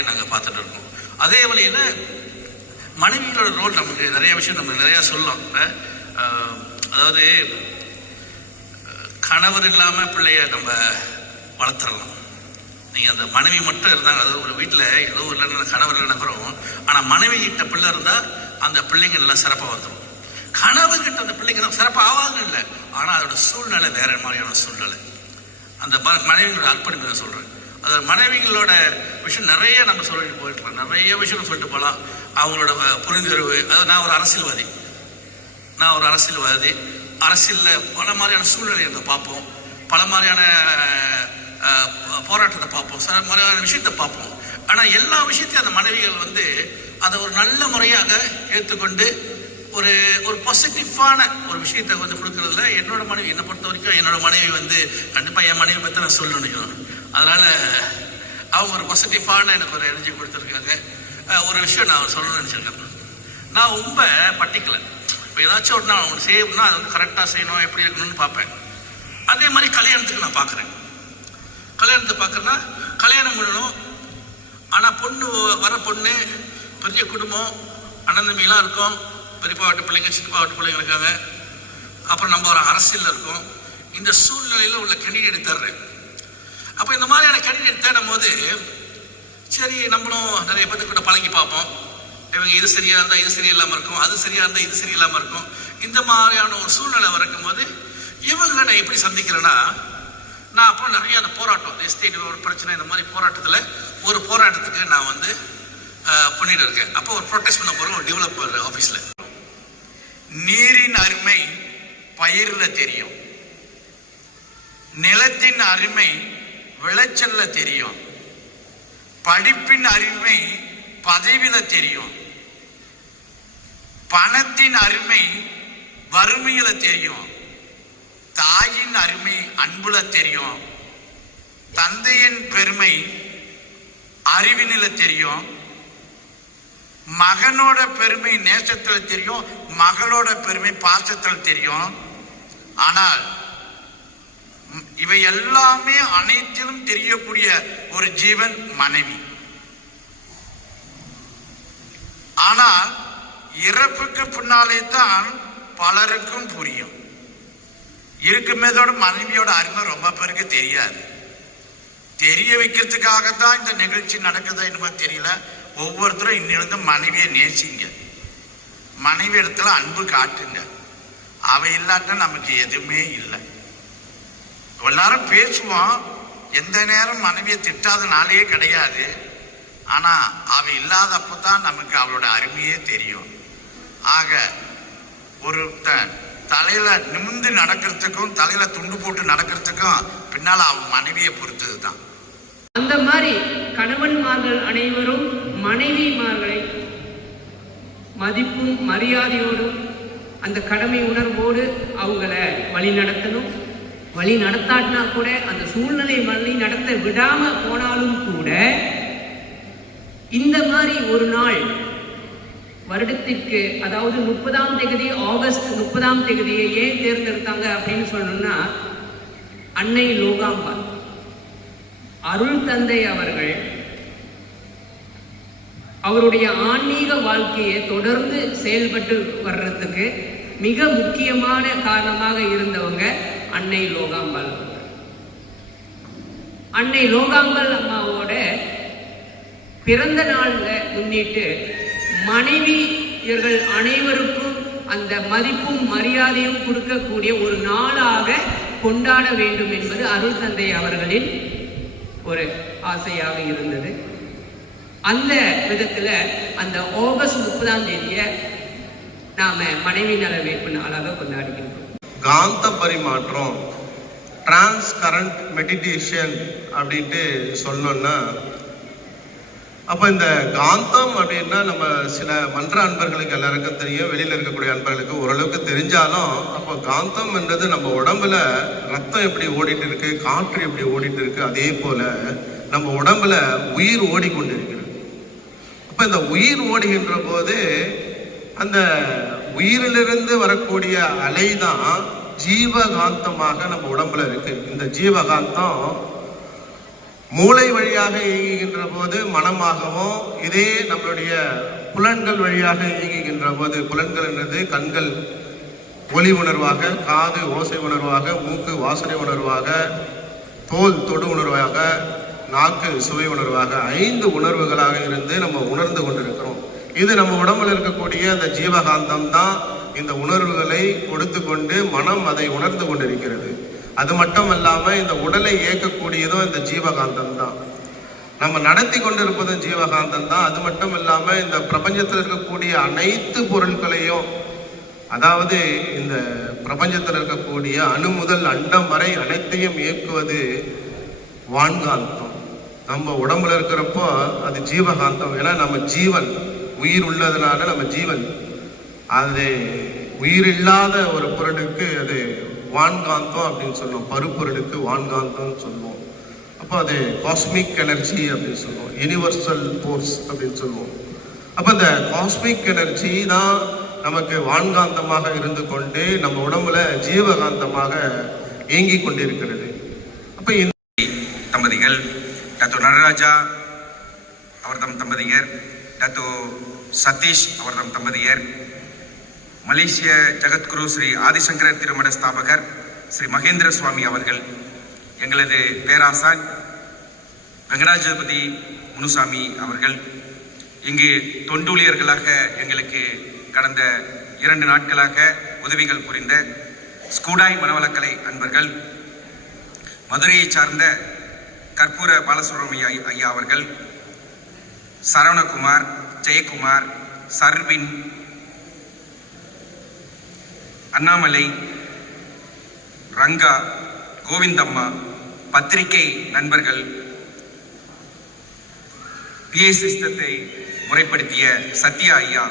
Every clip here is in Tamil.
வாழ்க்கையை நாங்கள் பார்த்துட்டு இருக்கோம். அதே வழியில் மனைவியோட ரோல் நமக்கு நிறைய விஷயம் நம்ம நிறையா சொல்லலாம். அதாவது கணவர் இல்லாமல் பிள்ளைய நம்ம வளர்த்துடலாம். நீங்கள் அந்த மனைவி மட்டும் இருந்தாங்க, அதாவது ஒரு வீட்டில் ஏதோ இல்லைன்னா கணவர் இல்லைன்னா கூட, ஆனால் மனைவி கிட்ட பிள்ளை இருந்தால் அந்த பிள்ளைங்க நல்லா சிறப்பாக வந்துடும். கணவர்கிட்ட அந்த பிள்ளைங்க தான் சிறப்பாக ஆவாங்க இல்லை, ஆனால் அதோட சூழ்நிலை வேற மாதிரியான சூழ்நிலை. அந்த மனைவிகளோட அர்ப்பணிப்பு நான் சொல்கிறேன். அது மனைவிகளோட விஷயம் நிறைய நம்ம சொல்லிட்டு போயிட்டுருக்கோம், நிறைய விஷயம் சொல்லிட்டு போகலாம். அவங்களோட புரிந்துணர்வு, அதாவது நான் ஒரு அரசியல்வாதி, அரசியலில் பல மாதிரியான சூழ்நிலையை பார்ப்போம், பல மாதிரியான போராட்டத்தை பார்ப்போம், சில மாதிரியான விஷயத்தை பார்ப்போம். ஆனால் எல்லா விஷயத்தையும் அந்த மனைவிகள் அதை ஒரு நல்ல முறையாக ஏற்றுக்கொண்டு ஒரு ஒரு பாசிட்டிவான ஒரு விஷயத்தை கொடுக்கறதுல என்னோட மனைவி, என்னை பொறுத்த வரைக்கும் என்னோட மனைவி கண்டிப்பாக என் மனைவி பற்றி நான் சொல்லணும். அதனால அவங்க ஒரு பாசிட்டிவான எனக்கு ஒரு எனர்ஜி கொடுத்துருக்காங்க. ஒரு விஷயம் நான் சொல்லணும்னு நினச்சிருக்கேன். நான் ரொம்ப பர்டிகுலர். இப்போ ஏதாச்சும் ஒரு நான் ஒன்று செய்யணும்னா அது கரெக்டாக செய்யணும், எப்படி இருக்கணும்னு பார்ப்பேன். அதே மாதிரி கல்யாணத்துக்கு நான் பார்க்குறேன். கல்யாணத்தை பார்க்குறேன்னா கல்யாணம் பண்ணணும், ஆனால் வர பொண்ணு பெரிய குடும்பம், அண்ணன் தம்பிலாம் இருக்கும், பெரியப்பா வீட்டு பிள்ளைங்க, சித்தப்பா வீட்டு பிள்ளைங்க இருக்காங்க, அப்புறம் நம்ம ஒரு அரசியலில் இருக்கோம். இந்த சூழ்நிலையில் உள்ள கேண்டிடேட் தர்றேன். அப்போ இந்த மாதிரியான கேண்டிடேட் தேடும் போது சரி நம்மளும் நிறைய பேருக்கு கூட பழகி பார்ப்போம். இவங்க இது சரியாக இருந்தால் இது சரியில்லாமல் இருக்கும், அது சரியாக இருந்தால் இது சரியில்லாமல் இருக்கும். இந்த மாதிரியான ஒரு சூழ்நிலை வரைக்கும் போது இவங்களை நான் எப்படி சந்திக்கிறேன்னா, நான் அப்புறம் நிறைய அந்த போராட்டம், எஸ்டேட் ஒரு பிரச்சனை, இந்த மாதிரி போராட்டத்துக்கு நான் பண்ணிட்டு இருக்கேன். அப்போ ஒரு ப்ரொடெஸ்ட் பண்ண போகிறோம் ஒரு டெவலப்பர் ஆஃபீஸில். நீரின் அருமை பயிரில் தெரியும், நிலத்தின் அருமை விளைச்சல்ல தெரியும், படிப்பின் அருமை பதவியில தெரியும், பணத்தின் அருமை வறுமையில தெரியும், தாயின் அருமை அன்புல தெரியும், தந்தையின் பெருமை அறிவினில தெரியும், மகனோட பெருமை நேசத்துல தெரியும், மகளோட பெருமை பாசத்துல தெரியும். ஆனால் இவை எல்லாமே அனைத்திலும் தெரியக்கூடிய ஒரு ஜீவன் மனைவி. ஆனால் இறப்புக்கு பின்னாலே தான் பலருக்கும் புரியும். இருக்குமேதோட மனைவியோட அருமை ரொம்ப பேருக்கு தெரியாது. தெரிய வைக்கிறதுக்காகத்தான் இந்த நிகழ்ச்சி நடக்குதா என்னமோ தெரியல. ஒவ்வொருத்தரும் இன்னிலிருந்து மனைவியை நேசிங்க, மனைவி இடத்துல அன்பு காட்டுங்க. அவை இல்லாட்டா நமக்கு எதுவுமே இல்லை. எல்லாரும் பேசுவோம், எந்த நேரம் மனைவியை திட்டாத நாளே கிடையாது. ஆனா அவ இல்லாதப்பதான் நமக்கு அவளோட அருமையே தெரியும். ஆக ஒரு தலையில நிமிர்ந்து நடக்கிறதுக்கும் தலையில துண்டு போட்டு நடக்கிறதுக்கும் பின்னால அவன் மனைவியை பொறுத்தது தான். அந்த மாதிரி கணவன்மார்கள் அனைவரும் மனைவிமார்களை மதிப்பும் மரியாதையோடும் அந்த கடமை உணர்வோடு அவங்கள வழி நடத்தணும். வழி நடத்தாட்டினா கூட அந்த சூழ்நிலை வழி நடத்த விடாம போனாலும் கூட இந்த மாதிரி ஒரு நாள் வருடத்திற்கு, அதாவது 30ஆம் தேதி, ஆகஸ்ட் 30ஆம் தேதியை ஏன் தேர்ந்தெடுத்தாங்க அப்படின்னு சொல்லணும்னா, அன்னை லோகாம்பாள் அருள் தந்தை அவர்கள் அவருடைய ஆன்மீக வாழ்க்கையை தொடர்ந்து செயல்பட்டு வர்றதுக்கு மிக முக்கியமான காரணமாக இருந்தவங்க அன்னை லோகாம்பாள். அன்னை லோகாம்பாள் அம்மாவோட பிறந்த நாள்ல முன்னிட்டு மனைவியர்கள் அனைவருக்கும் அந்த மதிப்பும் மரியாதையும் கொடுக்கக்கூடிய ஒரு நாளாக கொண்டாட வேண்டும் என்பது அருள் தந்தை அவர்களின் ஒரு ஆசையாக இருந்தது. அந்த விதத்துல அந்த ஆகஸ்ட் 30ஆம் தேதியை நாம மனைவி நல வேட்பு நாளாக கொண்டாடுகின்றோம். காந்த பரிமாற்றம், டிரான்ஸ் கரண்ட் மெடிடேஷன் அப்படின்ட்டு சொல்லணும்னா, அப்போ இந்த காந்தம் அப்படின்னா நம்ம சில மன்ற அன்பர்களுக்கு எல்லாருக்கும் தெரியும், வெளியில் இருக்கக்கூடிய அன்பர்களுக்கு ஓரளவுக்கு தெரிஞ்சாலும், அப்போ காந்தம் என்றது நம்ம உடம்புல ரத்தம் எப்படி ஓடிட்டு இருக்கு, காற்று எப்படி ஓடிட்டு இருக்கு, அதே போல நம்ம உடம்புல உயிர் ஓடிக்கொண்டு இருக்கிறது. அப்போ இந்த உயிர் ஓடுகின்ற போது அந்த உயிரிலிருந்து வரக்கூடிய அலை தான் ஜீவகாந்தமாக நம்ம உடம்புல இருக்கு. இந்த ஜீவகாந்தம் மூளை வழியாக இயங்குகின்ற போது மனமாகவும், இதே நம்மளுடைய புலன்கள் வழியாக இயங்குகின்ற போது, புலன்கள் என்றது கண்கள் ஒலி உணர்வாக, காது ஓசை உணர்வாக, மூக்கு வாசனை உணர்வாக, தோல் தொடு உணர்வாக, நாக்கு சுவை உணர்வாக 5 உணர்வுகளாக இருந்து நம்ம உணர்ந்து கொண்டிருக்கிறோம். இது நம்ம உடம்புல இருக்கக்கூடிய அந்த ஜீவகாந்தம் தான் இந்த உணர்வுகளை கொடுத்து கொண்டு மனம் அதை உணர்ந்து கொண்டிருக்கிறது. அது மட்டும் இல்லாம இந்த உடலை இயக்கக்கூடியதும் இந்த ஜீவகாந்தம் தான். நம்ம நடத்தி கொண்டிருப்பதும் ஜீவகாந்தம் தான். அது மட்டும் இல்லாம இந்த பிரபஞ்சத்தில் இருக்கக்கூடிய அனைத்து பொருட்களையும், அதாவது இந்த பிரபஞ்சத்தில் இருக்கக்கூடிய அணு முதல் அண்டம் வரை அனைத்தையும் இயக்குவது வான்காந்தம். நம்ம உடம்புல இருக்கிறப்போ அது ஜீவகாந்தம். ஏன்னா நம்ம ஜீவன், உயிர் உள்ளதுனால நம்ம ஜீவன். அது உயிர் இல்லாத ஒரு பொருளுக்கு அது வான்காந்தம் அப்படின்னு சொல்லுவோம். பருப்பொருளுக்கு வான்காந்தம் சொல்லுவோம். அப்போ அது காஸ்மிக் எனர்ஜி அப்படின்னு சொல்லுவோம். யூனிவர்சல் ஃபோர்ஸ் அப்படின்னு சொல்லுவோம். அப்போ இந்த காஸ்மிக் எனர்ஜி தான் நமக்கு வான்காந்தமாக இருந்து கொண்டு நம்ம உடம்புல ஜீவகாந்தமாக இயங்கி கொண்டிருக்கிறது. அப்போ இந்த தம்பதிகள் டாக்டர் நடராஜா அவர்தம் தம்பதியர், டாக்டர் சதீஷ் அவர்தம் தம்பதியர், மலேசிய ஜகத்குரு ஸ்ரீ ஆதிசங்கரர் திருமண ஸ்தாபகர் ஸ்ரீ மகேந்திர சுவாமி அவர்கள், எங்களது பேராசான் வெங்கடாஜபதி முனுசாமி அவர்கள், இங்கு தொண்டூழியர்களாக எங்களுக்கு கடந்த 2 நாட்களாக உதவிகள் புரிந்த ஸ்கூடாய் மனவளக்கலை அன்பர்கள், மதுரையை சார்ந்த கற்பூர பாலசுப்ரமணிய ஐயா அவர்கள், சரவணகுமார், ஜெயக்குமார், சர்வின், அண்ணாமலை, ரங்கா, கோவிந்தம்மா, பத்திரிகை நண்பர்கள், பிஏ சிஸ்டத்தை முறைப்படுத்திய சத்யா ஐயா,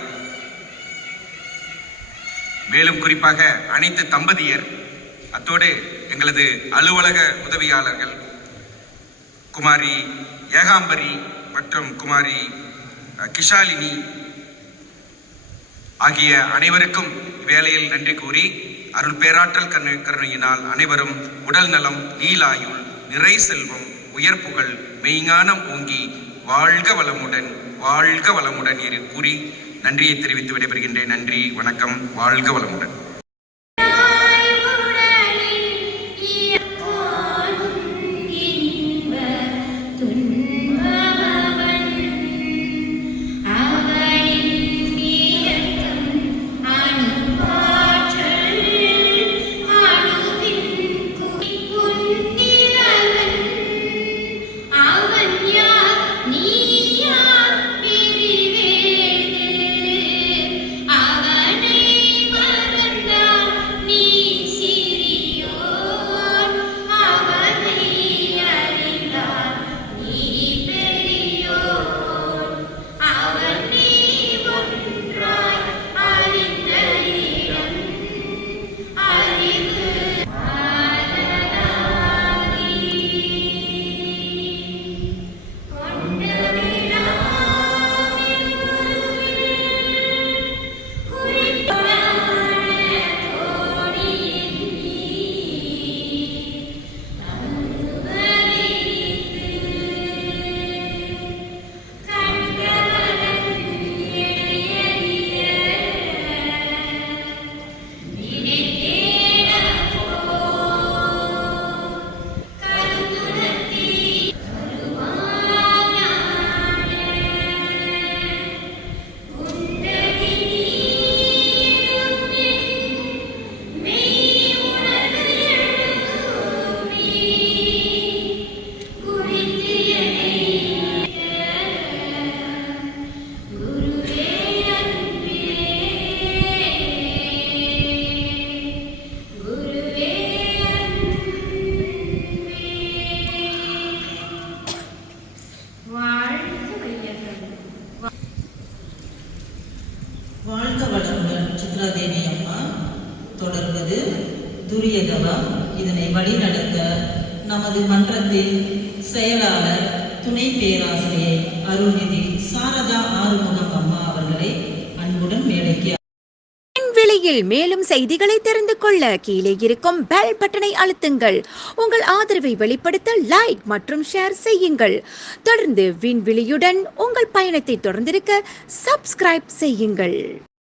மேலும் குறிப்பாக அனைத்து தம்பதியர், அத்தோடு எங்களது அலுவலக உதவியாளர்கள் குமாரி ஏகாம்பரி மற்றும் குமாரி கிஷாலினி ஆகிய அனைவருக்கும் வேலையில் நன்றி கூறி, அருள் பேராற்றல் கருணையினால் அனைவரும் உடல் நலம், நீலாயுள், நிறை செல்வம், உயர் புகழ், மெய்ஞானம் ஓங்கி வாழ்க வளமுடன் வாழ்க வளமுடன் என்று கூறி நன்றியை தெரிவித்து விடைபெறுகின்றேன். நன்றி, வணக்கம், வாழ்க வளமுடன். வாழ்க வளமுடன். சித்ராதேவி அம்மா தொடர்வது துரியதவா. இதனை வழிநடத்த நமது மன்றத்தின் செயலாளர் துணை பேராசிரியை அருள்நிதி சாரதா ஆறுமுகம் அம்மா அவர்களை அன்புடன் மேடைக்கு. விண்வெளி டிவியில் மேலும் செய்திகளை தெரிந்து கொள்ள கீழே இருக்கும் பெல் பட்டனை அழுத்துங்கள். உங்கள் ஆதரவை வெளிப்படுத்த லைக் மற்றும் ஷேர் செய்யுங்கள். தொடர்ந்து விண்வெளியுடன் உங்கள் பயணத்தை தொடர்ந்திருக்க சப்ஸ்கிரைப் செய்யுங்கள்.